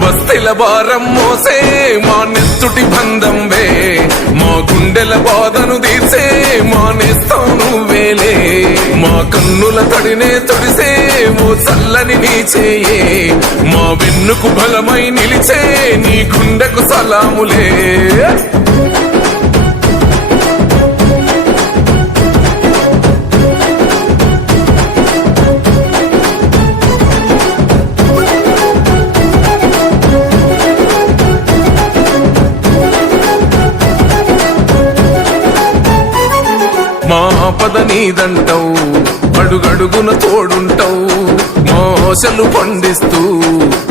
బస్తీల భారం మోసే మా నెత్తుటి బంధం వే, మా గుండెల బాధను తీర్చే మా నేస్తం నువ్వేలే. మా కన్నుల తడినే తొడిసే ఓ చల్లని నీ చేయే, మా వెన్నుకు బలమై నిలిచే నీ గుండెకు సలాములే. మా పద నీదంటావు, అడుగడుగున తోడుంటావు, మోసలు పండిస్తూ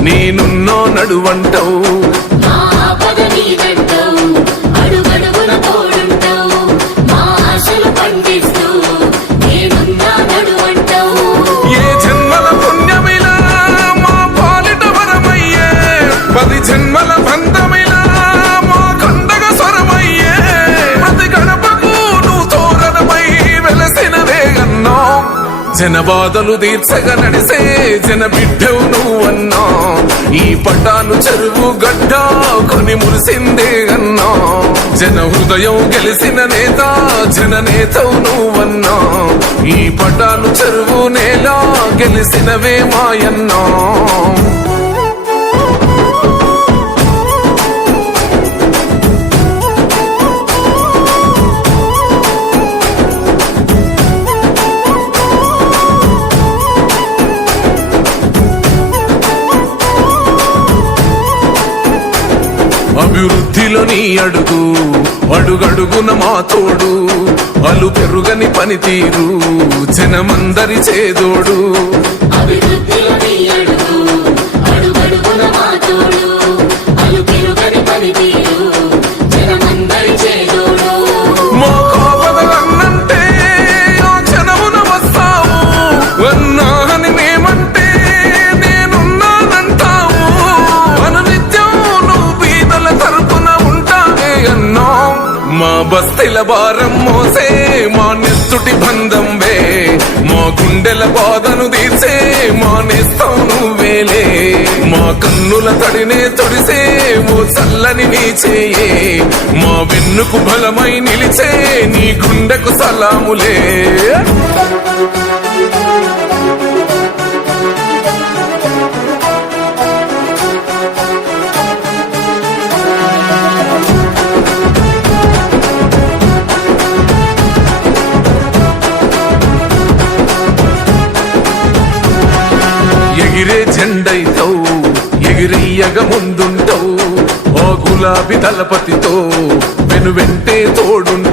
నేనున్నో నడువంటావు. ఏ జన్మల పుణ్యమిలా మా పాలిట వరమయ్యే, 10 జన్మల బంధమిలా మా కండగ స్వరమయ్యే. ప్రతి గడపకు నువ్వు తోరణమై వెలసినవే అన్నా, జన బాధలు తీర్చగా నడిసే జన బిడ్డవు నువ్వన్నా. ఈ పటాను చెరువు గడ్డ కొని మురిసిందే అన్నా, జన హృదయం గెలిసిన నేత జన నేతవు నువ్వన్నా. ఈ పటాను చెరువు నేల గెలిసినవే మాయన్నా. అభివృద్ధిలో నీ అడుగు అడుగడుగున మా తోడు, అలు పెరుగని పనితీరు జనమందరి చేదోడు. మా కాపదలన్నంటే ఆ జనమున వస్తావు, అన్నా అని మేమంటే నేనున్నానంటావు. అనునిత్యం నువ్వు బీదల తరపున ఉంటావే అన్నా. మా బస్తీల భారం మోసే మా నెత్తుటి బంధం వే, మా గుండెల బాధను తీర్చే మా నేస్తం నువ్వేలే. మా కన్నుల తడినే తొడిసే ఓ చల్లని నీ చేయే, మా వెన్నుకు బలమై నిలిచే నీ గుండెకు సలాములే. ఎగిరే జెండైతావు ఎగిరెయ్యగ ముందుంటావు, ఓ గులాబీ దళపతితో వెనువెంటే తోడుంటావు.